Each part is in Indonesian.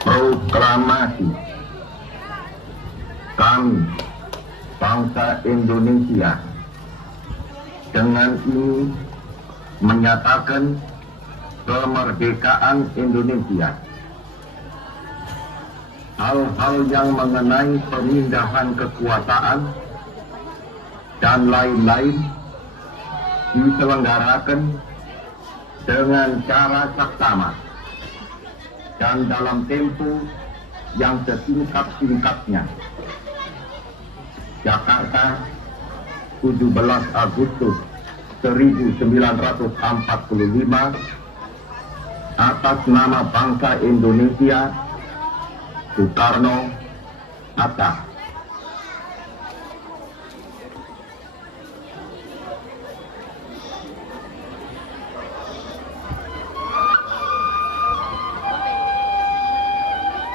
Proklamasi kami, bangsa Indonesia, dengan ini menyatakan kemerdekaan Indonesia. Hal-hal yang mengenai pemindahan kekuasaan dan lain-lain diselenggarakan dengan cara saksama dan dalam tempo yang setingkat-tingkatnya. Jakarta, 17 Agustus 1945, atas nama bangsa Indonesia, Soekarno, Hatta.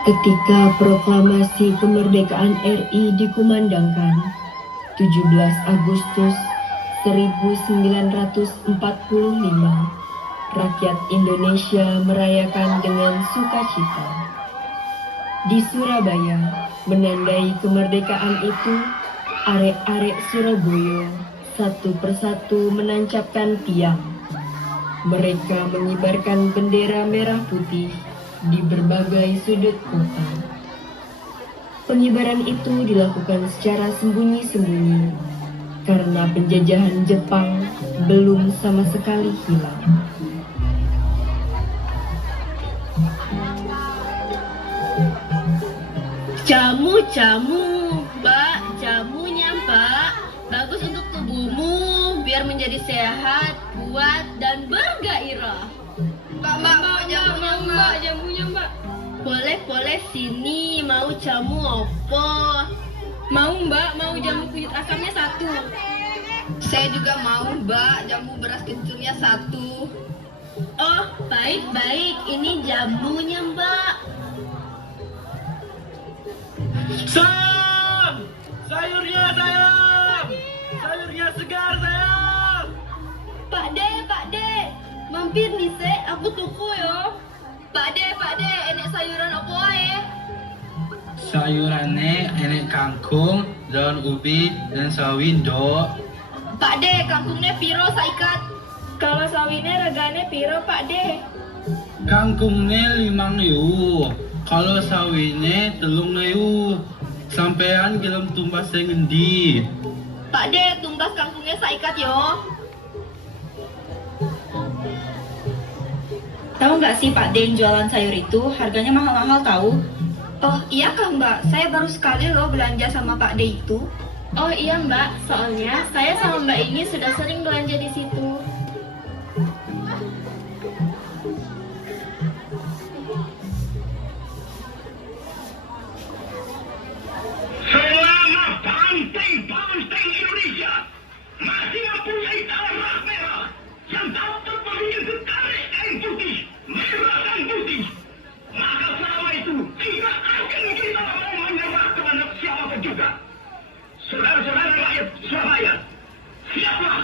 Ketika proklamasi kemerdekaan RI dikumandangkan 17 Agustus 1945, rakyat Indonesia merayakan dengan sukacita. Di Surabaya, menandai kemerdekaan itu, arek-arek Surabaya satu persatu menancapkan tiang. Mereka mengibarkan bendera merah putih di berbagai sudut kota. Pengibaran itu dilakukan secara sembunyi-sembunyi karena penjajahan Jepang belum sama sekali hilang. Jamu, Mbak, jamunya Mbak. Bagus untuk tubuhmu, biar menjadi sehat, kuat, dan bergairah. Mbak, jamunya Mbak. Boleh, sini. Mau jamu apa? Mau Mbak, mau jamu kunyit asamnya 1. Saya juga mau Mbak, jamu beras kencurnya 1. Oh, baik, ini jamunya Mbak. Sam! Sayurnya sayang! Sayurnya segar sayang! Pak De, mampir nih aku tuku ya. Pak De, enek sayuran apa wae? Sayurannya enek kangkung, daun ubi, dan sawi ndok. Pak De, kangkungnya piro saikat? Kalau sawinya regane piro Pak De? Kangkungnya 5.000, kalau sawinya 3.000. Sampean gelem tumbas sing endi? Pak De, tumbas kangkungnya saikat yo. Tahu nggak sih Pak De, jualan sayur itu harganya mahal-mahal tahu? Oh iya kah Mbak, saya baru sekali loh belanja sama Pak De itu. Oh iya Mbak, soalnya saya sama Mbak ini sudah sering belanja di situ. Selama banteng Indonesia masih mempunyai tanah merah yang dapat memiliki garis kain putih, merah dan putih, maka selama itu tidak akan kita mau menyerah kepada siapapun juga. Saudara-saudara rakyat Surabaya, siaplah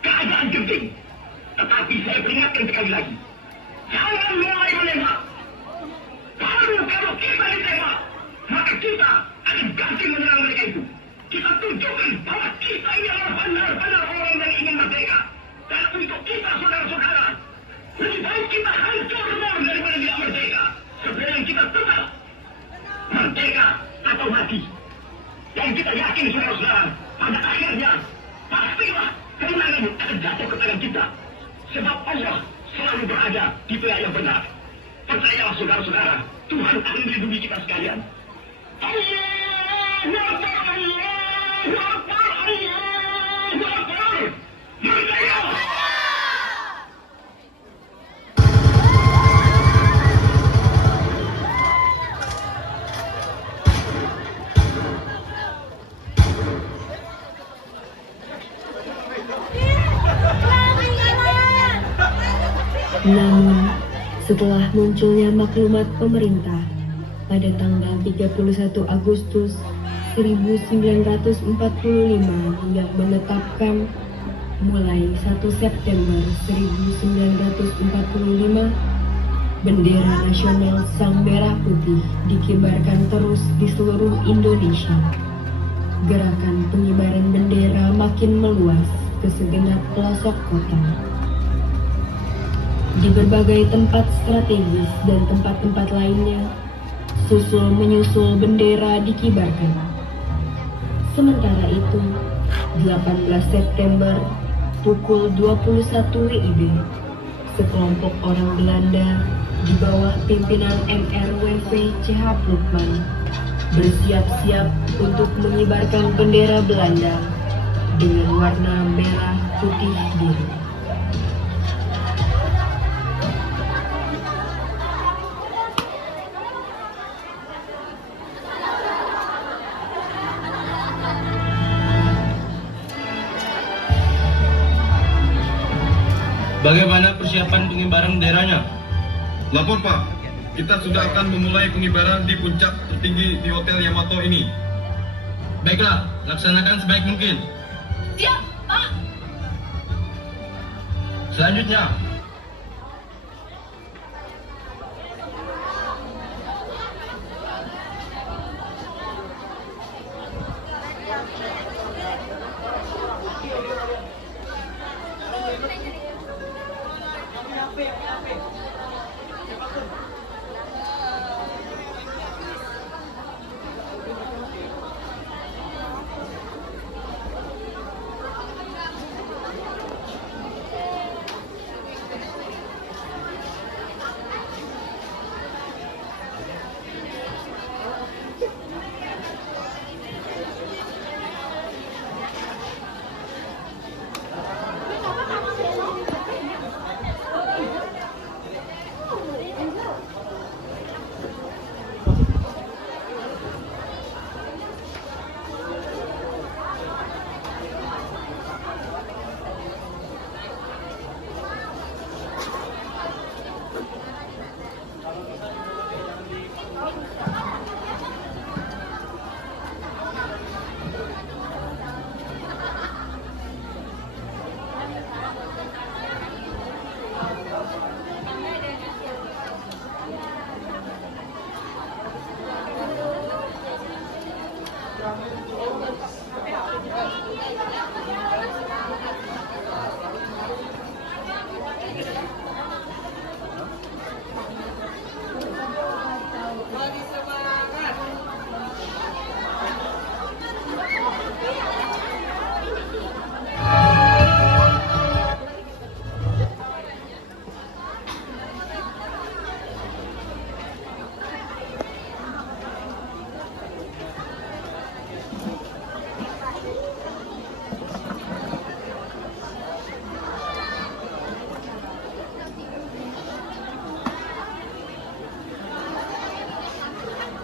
keadaan genting. Tetapi saya peringatkan sekali lagi, jangan mulai menembak. Baru kalau kita ditembak, maka kita akan ganti menyerang mereka itu. Kita tunjukkan bahwa kita ini adalah benar-benar orang yang ingin merdeka. Dan untuk kita saudara-saudara, lebih baik kita hancur daripada tidak merdeka. Sebelum kita tetap merdeka atau mati. Dan kita yakin saudara-saudara, pada akhirnya pastilah kemenangan akan jatuh ke tangan kita. Sebab Allah selalu berada di pihak yang benar. Percayalah saudara-saudara, Tuhan akan melindungi kita sekalian. Allahu Akbar, Allahu Akbar, Allahu Akbar. Merdeka! Namun, setelah munculnya maklumat pemerintah pada tanggal 31 Agustus 1945 yang menetapkan Mulai 1 September 1945, bendera nasional Sang Merah Putih dikibarkan terus di seluruh Indonesia. Gerakan pengibaran bendera makin meluas ke segenap pelosok kota. Di berbagai tempat strategis dan tempat-tempat lainnya, susul menyusul bendera dikibarkan. Sementara itu, 18 September pukul 21 WIB, sekelompok orang Belanda di bawah pimpinan MRWV CH Plukman bersiap-siap untuk mengibarkan bendera Belanda dengan warna merah, putih, biru. Bagaimana persiapan pengibaran benderanya? Lapor Pak, kita sudah akan memulai pengibaran di puncak tertinggi di Hotel Yamato ini. Baiklah, laksanakan sebaik mungkin. Siap, Pak. Selanjutnya,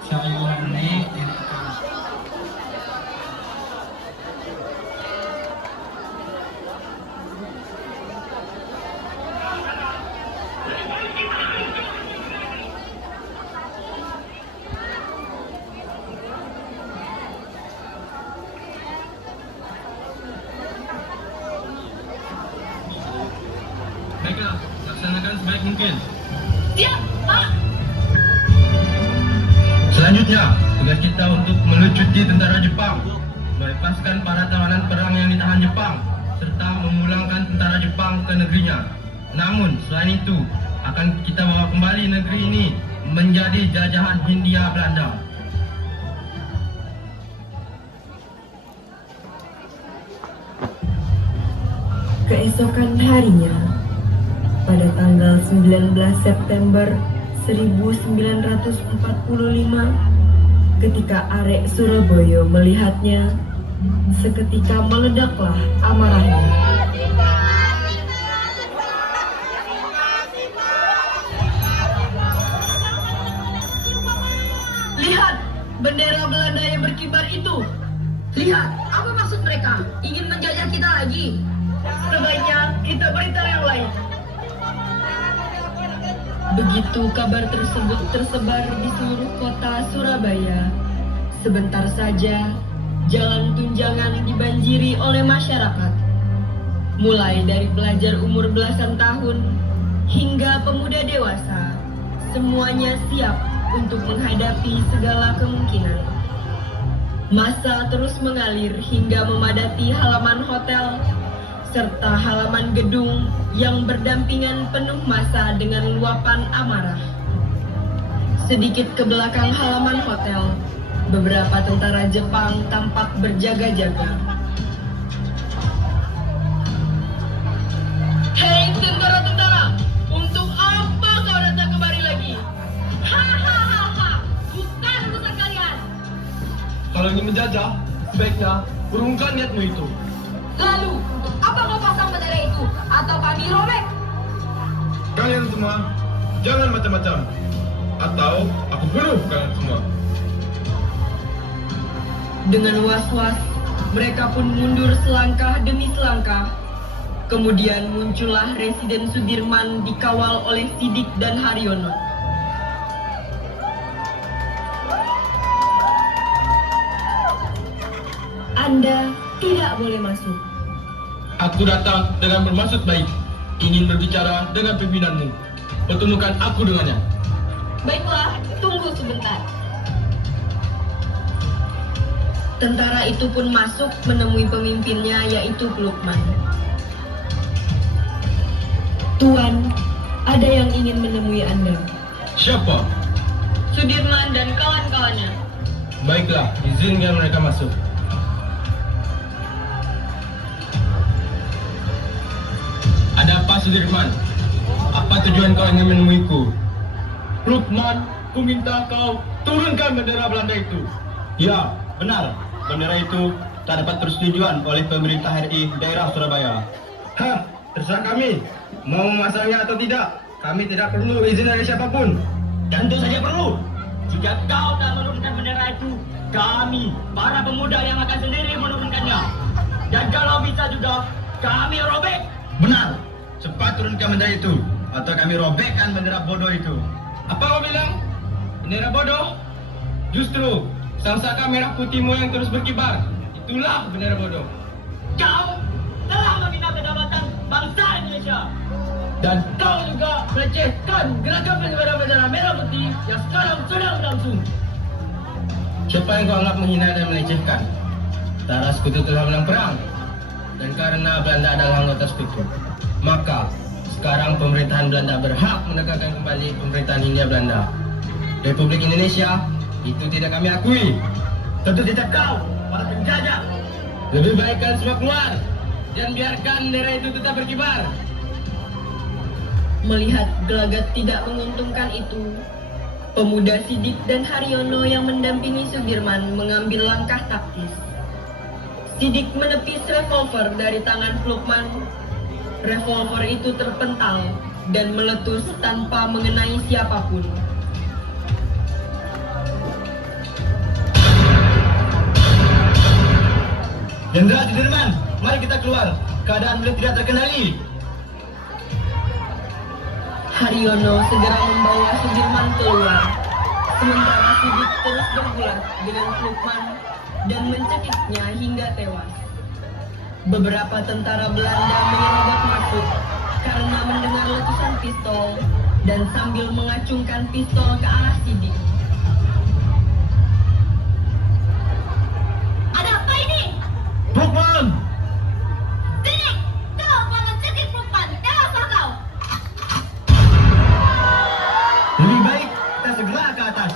sayurannya Baiklah, laksanakan sebaik mungkin. Siap, Pak. Selanjutnya, tugas kita untuk melucuti tentara Jepang, melepaskan para tawanan perang yang ditahan Jepang, serta memulangkan tentara Jepang ke negerinya. Namun, selain itu, akan kita bawa kembali negeri ini menjadi jajahan Hindia Belanda. Keesokan harinya, pada tanggal 19 September 1945, ketika Arek Surabaya melihatnya, seketika meledaklah amarahnya. Lihat bendera Belanda yang berkibar itu. Lihat, apa maksud mereka? Ingin menjajah kita lagi? Sebaiknya kita beritahu yang lain. Begitu kabar tersebut tersebar di seluruh kota Surabaya, sebentar saja jalan Tunjangan dibanjiri oleh masyarakat. Mulai dari pelajar umur belasan tahun hingga pemuda dewasa, semuanya siap untuk menghadapi segala kemungkinan. Massa terus mengalir hingga memadati halaman hotel serta halaman gedung yang berdampingan penuh massa dengan luapan amarah. Sedikit ke belakang halaman hotel, beberapa tentara Jepang tampak berjaga-jaga. Hei tentara-tentara, untuk apa kau datang kemari lagi? Hahaha, bukan urusan kalian. Kalau ingin menjajah, sebaiknya urungkan niatmu itu. Lalu, untuk apa kau pasang bendera itu? Atau kami robek? Kalian semua, jangan macam-macam. Atau aku bunuh kalian semua. Dengan was-was, mereka pun mundur selangkah demi selangkah. Kemudian muncullah Residen Sudirman dikawal oleh Sidik dan Haryono. Anda tidak boleh masuk. Aku datang dengan bermaksud baik, ingin berbicara dengan pimpinanmu. Pertemukan aku dengannya. Baiklah, tunggu sebentar. Tentara itu pun masuk menemui pemimpinnya, yaitu Lukman. Tuan, ada yang ingin menemui Anda. Siapa? Sudirman dan kawan-kawannya. Baiklah, izinkan mereka masuk. Ada apa, Sudirman? Apa tujuan kau ingin menemuiku? Lukman, ku minta kau turunkan bendera Belanda itu. Ya, benar. Bendera itu tak dapat persetujuan oleh pemerintah RI daerah Surabaya. Hah, terserah kami. Mau memasangnya atau tidak, kami tidak perlu izin dari siapapun. Tentu saja perlu. Jika kau tak menurunkan bendera itu, kami, para pemuda yang akan sendiri menurunkannya. Dan kalau bisa juga, kami robek. Benar. Cepat turunkan bendera itu, atau kami robekkan bendera bodoh itu. Apa kau bilang? Bendera bodoh? Justru, sangsaka merah putihmu yang terus berkibar. Itulah bendera bodoh. Kau telah menghina kedaulatan bangsa Indonesia. Dan kau juga melecehkan gerakan pengibaran bendera merah putih yang sekarang sedang berlangsung. Siapa yang kau anggap menghina dan melecehkan? Tentara Sekutu telah menang perang. Dan karena Belanda adalah anggota Sekutu, maka sekarang pemerintahan Belanda berhak menegakkan kembali pemerintahan Hindia Belanda. Republik Indonesia itu tidak kami akui. Tentu tidak kau, para penjajah. Lebih baik kalian semua keluar dan biarkan bendera itu tetap berkibar. Melihat gelagat tidak menguntungkan itu, pemuda Sidik dan Haryono yang mendampingi Sudirman mengambil langkah taktis. Sidik menepis revolver dari tangan Lukman. Revolver itu terpental dan meletus tanpa mengenai siapapun. Jenderal Sudirman, mari kita keluar. Keadaan beliau tidak terkendali. Haryono segera membawa Sudirman keluar. Sementara Sidik terus bergulat dengan Lukman dan mencekiknya hingga tewas. Beberapa tentara Belanda menyerobot masuk karena mendengar letusan pistol dan sambil mengacungkan pistol ke arah Sidik. Ada apa ini? Lukman! Sidik, kau telah mencekik Lukman. Tewaslah kau. Lebih baik kita segera ke atas.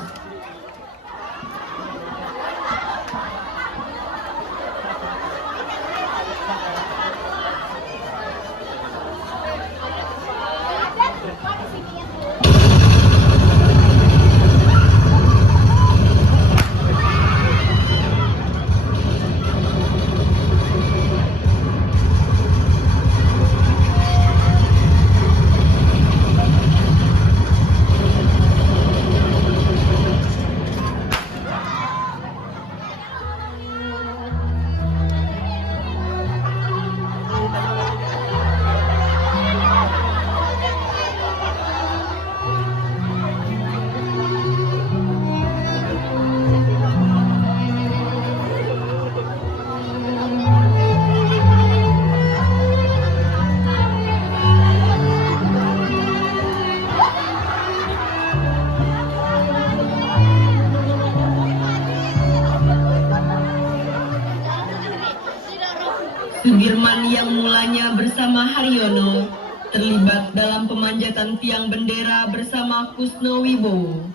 bersama Haryono terlibat dalam pemanjatan tiang bendera bersama Kusno Wibowo.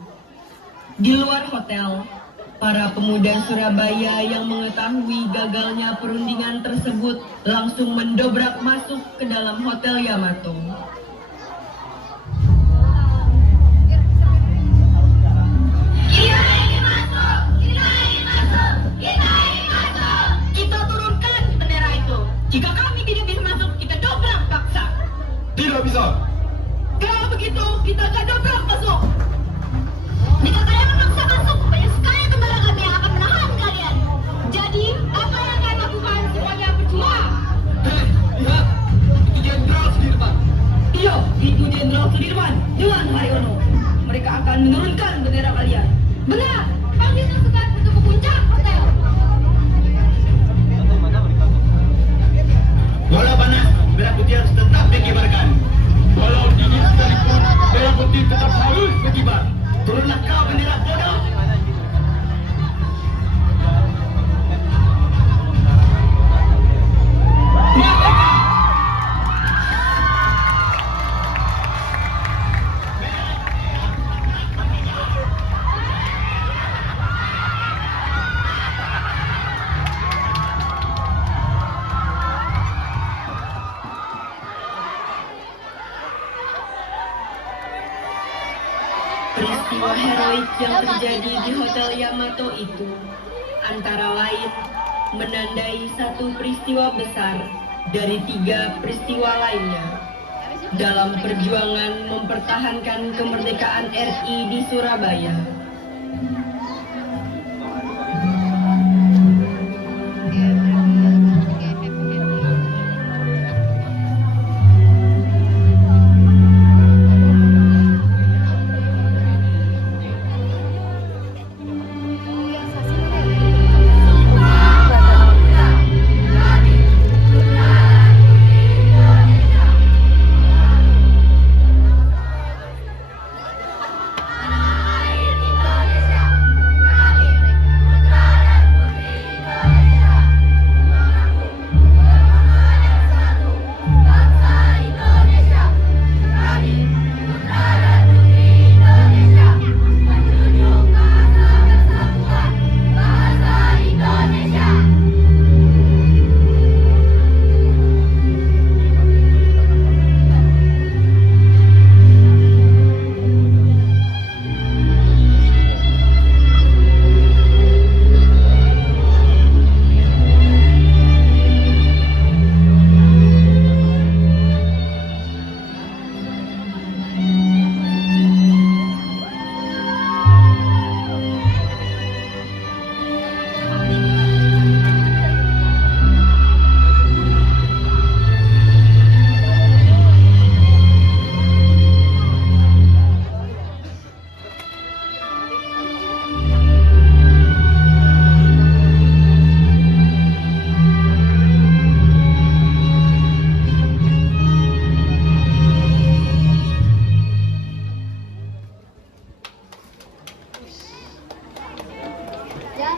Di luar hotel, para pemuda Surabaya yang mengetahui gagalnya perundingan tersebut langsung mendobrak masuk ke dalam Hotel Yamato. Kita turunkan bendera itu. Jika kami tidak bisa masuk, kita dobrak paksa. Tidak bisa. Kalau begitu, kita akan dobrak masuk. Jika kalian memaksa masuk, banyak sekali tentara kami yang akan menahan kalian. Jadi, apa yang kalian lakukan semuanya percuma. Hei, lihat. Itu Jenderal Sudirman. Iya, itu Jenderal Sudirman dengan Haryono. Mereka akan menurunkan bendera kalian. Benar, panggil pasukan untuk ke puncak hotel. Walau panas, merah putih harus tetap dikibarkan. Walau dingin sekalipun, merah putih tetap harus berkibar. Turunlah kau bendera bodoh. Peristiwa heroik yang terjadi di Hotel Yamato itu antara lain menandai satu peristiwa besar dari 3 peristiwa lainnya dalam perjuangan mempertahankan kemerdekaan RI di Surabaya.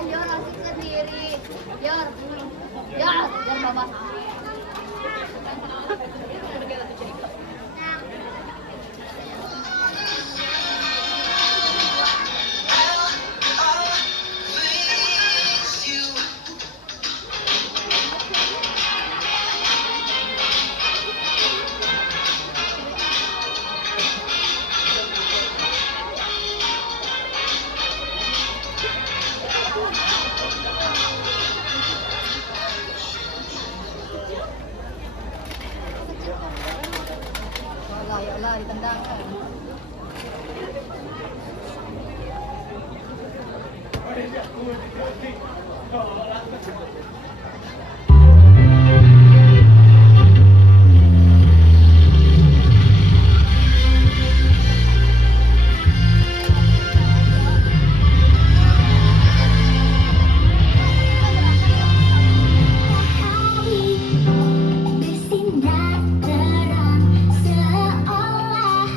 Yor langsung sendiri. Yor, bapak. Lah ditendang. Bersinar terang seolah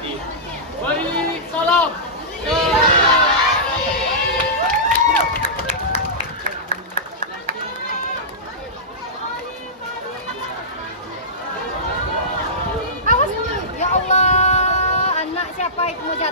hormati. Beri salam. Awas, ya Allah, anak siapa itu mau jatuh?